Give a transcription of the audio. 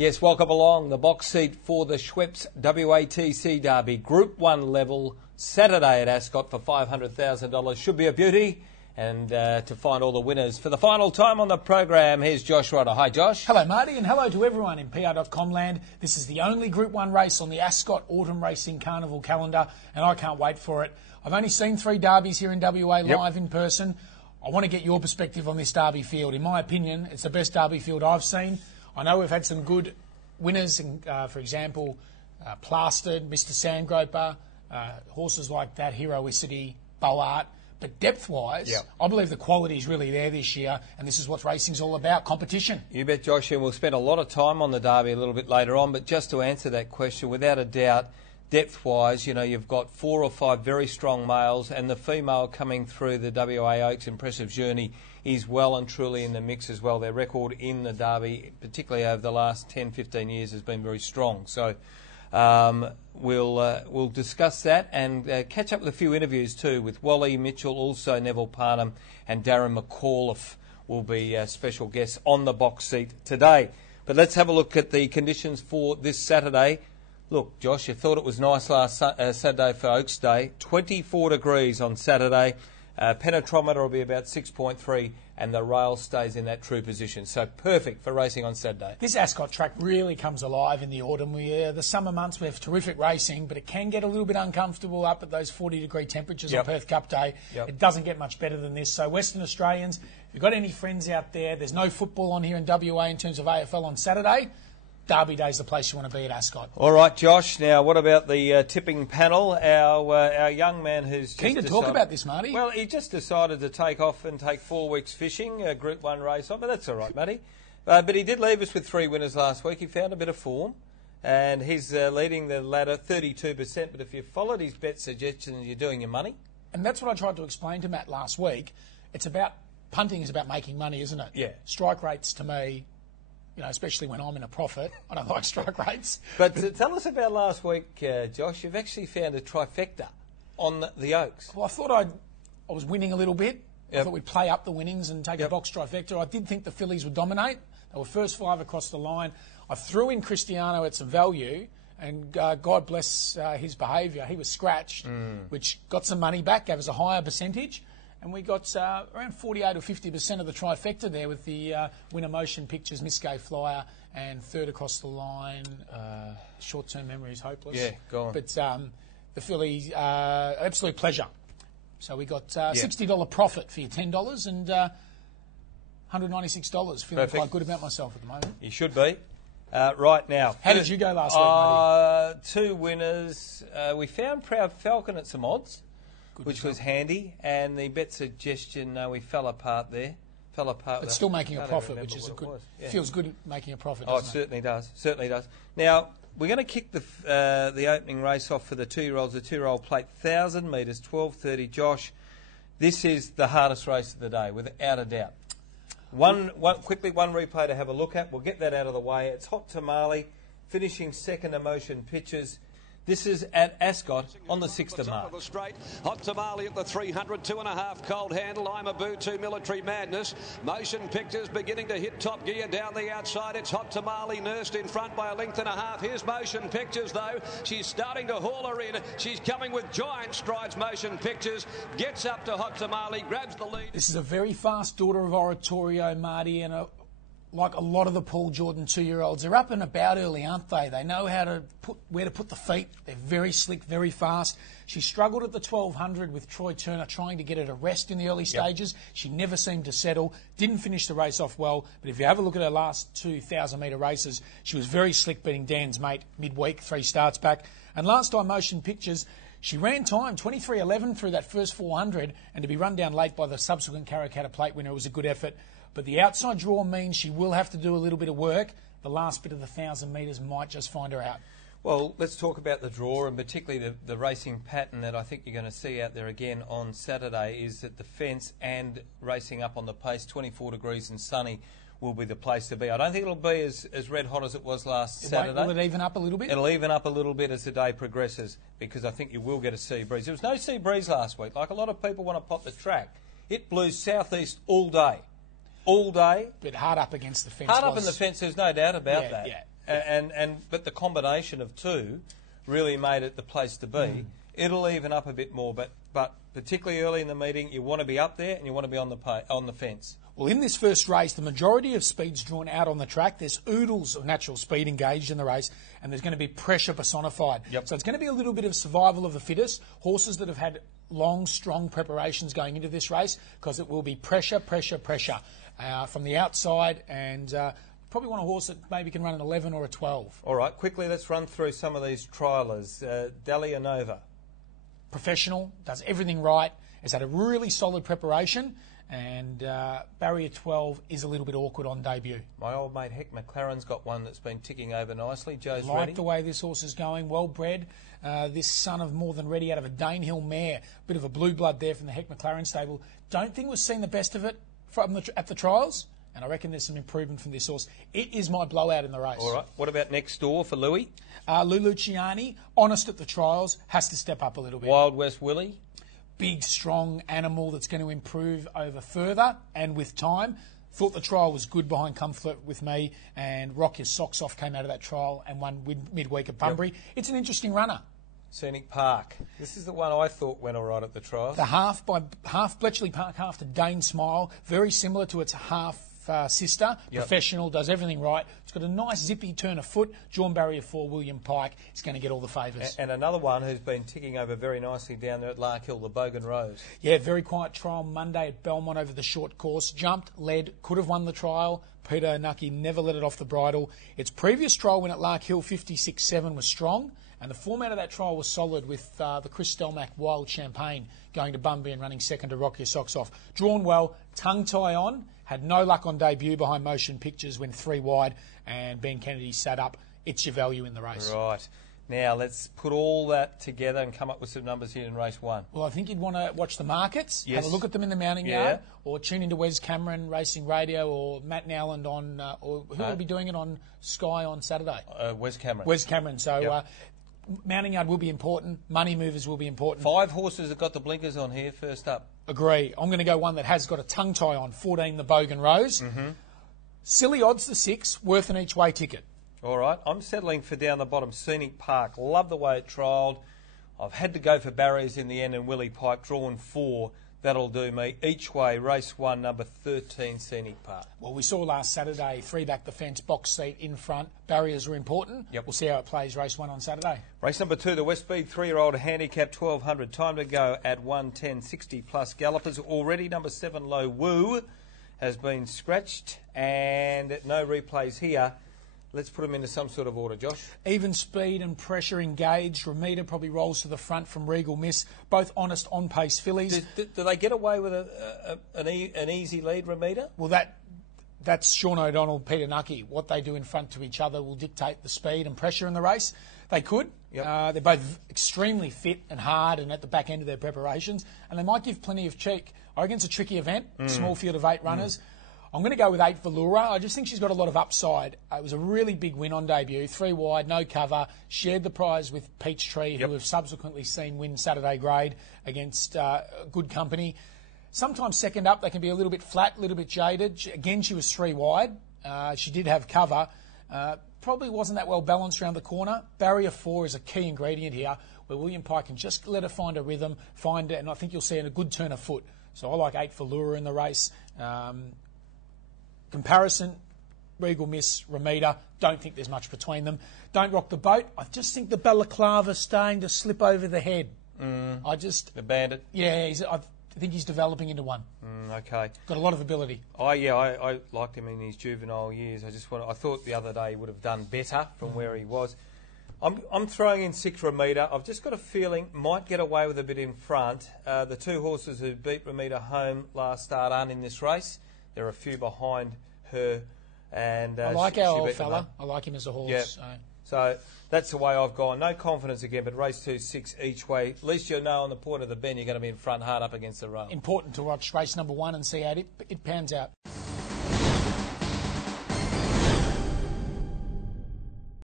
Yes, welcome along. The box seat for the Schweppes WATC Derby, Group 1 level, Saturday at Ascot for $500,000. Should be a beauty. And to find all the winners for the final time on the program, here's Josh Rodder. Hi, Josh. Hello, Marty, and hello to everyone in PR.com land. This is the only Group 1 race on the Ascot Autumn Racing Carnival calendar, and I can't wait for it. I've only seen 3 derbies here in WA live in person. I want to get your perspective on this derby field. In my opinion, it's the best derby field I've seen. I know we've had some good winners, for example, Plastered, Mr. Sandgroper, horses like that, Heroicity, Boart. But depth-wise, I believe the quality is really there this year, and this is what racing's all about, competition. You bet, Josh, and we'll spend a lot of time on the Derby a little bit later on, but just to answer that question, without a doubt, depth-wise, you know, you've got 4 or 5 very strong males, and the female coming through the WA Oaks Impressive Journey is well and truly in the mix as well. Their record in the Derby, particularly over the last 10, 15 years, has been very strong. So we'll discuss that and catch up with a few interviews too with Wally Mitchell, also Neville Parnham and Darren McAuliffe will be special guests on the box seat today. But let's have a look at the conditions for this Saturday. Look, Josh, you thought it was nice last Saturday for Oaks Day. 24 degrees on Saturday. Penetrometer will be about 6.3 and the rail stays in that true position. So perfect for racing on Saturday. This Ascot track really comes alive in the autumn. The summer months we have terrific racing, but it can get a little bit uncomfortable up at those 40-degree temperatures on Perth Cup Day. It doesn't get much better than this. So Western Australians, if you've got any friends out there, there's no football on here in WA in terms of AFL on Saturday. Derby Day's the place you want to be at Ascot. All right, Josh. Now, what about the tipping panel? Our young man who's keen to talk about this, Marty. Well, he just decided to take off and take 4 weeks fishing, a Group 1 race on, but that's all right, Matty. But he did leave us with 3 winners last week. He found a bit of form, and he's leading the ladder 32%. But if you followed his bet suggestions, you're doing your money. And that's what I tried to explain to Matt last week. It's about punting is about making money, isn't it? Yeah. Strike rates to me. You know, especially when I'm in a profit. I don't like strike rates. But tell us about last week, Josh. You've actually found a trifecta on the Oaks. Well, I thought I was winning a little bit. I thought we'd play up the winnings and take a box trifecta. I did think the fillies would dominate. They were first 5 across the line. I threw in Cristiano at some value, and God bless his behaviour. He was scratched, which got some money back, gave us a higher percentage. And we got around 48 or 50% of the trifecta there with the winner Motion Pictures, Miss Gay Flyer, and third across the line, Short-Term Memory is Hopeless. Yeah, go on. But the filly, absolute pleasure. So we got $60 profit for your $10 and $196. Feeling quite good about myself at the moment. You should be. Right now. How did you go last week, Marty? 2 winners. We found Proud Falcon at some odds. Which was handy, and the bet suggestion, we fell apart there. But still making a profit, which is a good. Feels good making a profit. Oh, it certainly does. Certainly does. Now we're going to kick the opening race off for the 2-year-olds. The 2-year-old plate, 1,000 metres, 12:30. Josh, this is the hardest race of the day, without a doubt. One replay to have a look at. We'll get that out of the way. It's Hot Tamale, finishing second to Motion Pictures. This is at Ascot on the 6th of March. Hot Tamale at the 300, 2.5 Cold Handle. I'm a Boo 2 Military Madness. Motion Pictures beginning to hit top gear down the outside. It's Hot Tamale nursed in front by a length and a half. Here's Motion Pictures though. She's starting to haul her in. She's coming with giant strides. Motion Pictures gets up to Hot Tamale, grabs the lead. This is a very fast daughter of Oratorio, Marty, and like a lot of the Paul Jordan 2-year-olds, they're up and about early, aren't they? They know where to put the feet. They're very slick, very fast. She struggled at the 1200 with Troy Turner trying to get her to rest in the early stages. She never seemed to settle. Didn't finish the race off well. But if you have a look at her last 2,000-metre races, she was very slick beating Dan's mate midweek, 3 starts back. And last time, Motion Pictures, she ran time, 23.11 through that first 400, and to be run down late by the subsequent Karrakatta Plate winner was a good effort. But the outside draw means she will have to do a little bit of work. The last bit of the 1,000 metres might just find her out. Well, let's talk about the draw, and particularly the racing pattern that I think you're going to see out there again on Saturday is that the fence and racing up on the pace, 24 degrees and sunny, will be the place to be. I don't think it'll be as red hot as it was last Saturday. Will it even up a little bit? It'll even up a little bit as the day progresses, because I think you will get a sea breeze. There was no sea breeze last week. Like a lot of people want to pop the track. It blew southeast all day. All day. But hard up against the fence. Hard up in the fence, there's no doubt about that. Yeah. But the combination of two really made it the place to be. It'll even up a bit more, but particularly early in the meeting, you want to be up there and you want to be on the fence. Well, in this first race, the majority of speed's drawn out on the track. There's oodles of natural speed engaged in the race, and there's going to be pressure personified. Yep. So it's going to be a little bit of survival of the fittest. Horses that have had long, strong preparations going into this race, because it will be pressure from the outside, and probably want a horse that maybe can run an 11 or a 12. All right, quickly, let's run through some of these trialers. Dahlia Nova. Professional, does everything right, has had a really solid preparation, and barrier 12 is a little bit awkward on debut. My old mate Heck McLaren's got one that's been ticking over nicely. Joe's Like ready. the way this horse is going, well bred. This son of More Than Ready out of a Danehill mare, bit of a blue blood there from the Heck McLaren stable. Don't think we've seen the best of it at the trials, and I reckon there's some improvement from this horse. It is my blowout in the race. All right, what about next door for Louis? Lulu Ciani, honest at the trials, has to step up a little bit. Wild West Willie. Big, strong animal that's going to improve over further and with time. Thought the trial was good behind Comfort with me, and Rock Your Socks Off came out of that trial and won midweek at Bunbury. Yep. It's an interesting runner. Scenic Park. This is the one I thought went all right at the trial. The half Bletchley Park half to Dane Smile, very similar to its half sister. Yep. Professional, does everything right. It's got a nice zippy turn of foot. Drawn barrier 4, William Pike. It's going to get all the favours. And another one who's been ticking over very nicely down there at Larkhill, the Bogan Rose. Yeah, very quiet trial Monday at Belmont over the short course. Jumped, led, could have won the trial. Peter Nucky never let it off the bridle. Its previous trial win at Larkhill, 56.7, was strong. And the format of that trial was solid, with the Chris Stelmach Wild Champagne going to Bunbury and running second to Rock Your Socks Off. Drawn well, tongue tie on, had no luck on debut behind Motion Pictures, went 3 wide, and Ben Kennedy sat up. It's your value in the race. Right. Now, let's put all that together and come up with some numbers here in race 1. Well, I think you'd want to watch the markets, yes. Have a look at them in the mounting yard, or tune into Wes Cameron Racing Radio or Matt Nowland on, or who will be doing it on Sky on Saturday? Wes Cameron. Wes Cameron. So mounting yard will be important. Money movers will be important. 5 horses have got the blinkers on here, first up. Agree. I'm going to go one that has got a tongue tie on, 14, the Bogan Rose. Mm-hmm. Silly odds, the 6, worth an each way ticket. All right, I'm settling for down the bottom, Scenic Park. Love the way it trialled. I've had to go for barriers in the end, and Willie Pike drawn 4. That'll do me. Each way, race 1, number 13, Scenic Park. Well, we saw last Saturday, 3 back the fence, box seat in front. Barriers are important. Yep. We'll see how it plays race 1 on Saturday. Race number 2, the West Speed 3-year-old handicap 1200. Time to go at 110.60 plus gallopers. Already number 7, Low Woo, has been scratched, and no replays here. Let's put them into some sort of order, Josh. Even speed and pressure engaged. Ramita probably rolls to the front from Regal Miss. Both honest on-pace fillies. Do they get away with an easy lead, Ramita? Well, that's Sean O'Donnell, Peter Nucky. What they do in front to each other will dictate the speed and pressure in the race. They could. Yep. They're both extremely fit and hard and at the back end of their preparations. And they might give plenty of cheek. I reckon it's a tricky event. Small field of 8 runners. I'm going to go with 8 Valura. I just think she's got a lot of upside. It was a really big win on debut. 3 wide, no cover. Shared the prize with Peachtree, who we've subsequently seen win Saturday grade against good company. Sometimes second up, they can be a little bit flat, a little bit jaded. Again, she was 3 wide. She did have cover. Probably wasn't that well balanced around the corner. Barrier 4 is a key ingredient here, where William Pike can just let her find a rhythm, find it, and I think you'll see a good turn of foot. So I like 8 Valura in the race. Comparison, Regal Miss, Ramita, don't think there's much between them. Don't rock the boat. I just think the Balaclava's starting to slip over the head. The Bandit? Yeah, I think he's developing into one. Okay. Got a lot of ability. I liked him in his juvenile years. I thought the other day he would have done better from where he was. I'm throwing in 6 Ramita. I've just got a feeling might get away with a bit in front. The 2 horses who beat Ramita home last start aren't in this race. There are a few behind her, and I like our old fella. I like him as a horse. Yeah. So that's the way I've gone. No confidence again, but race 2, 6 each way. At least you know on the point of the bend you're going to be in front, hard up against the rail. Important to watch race number 1 and see how it pans out.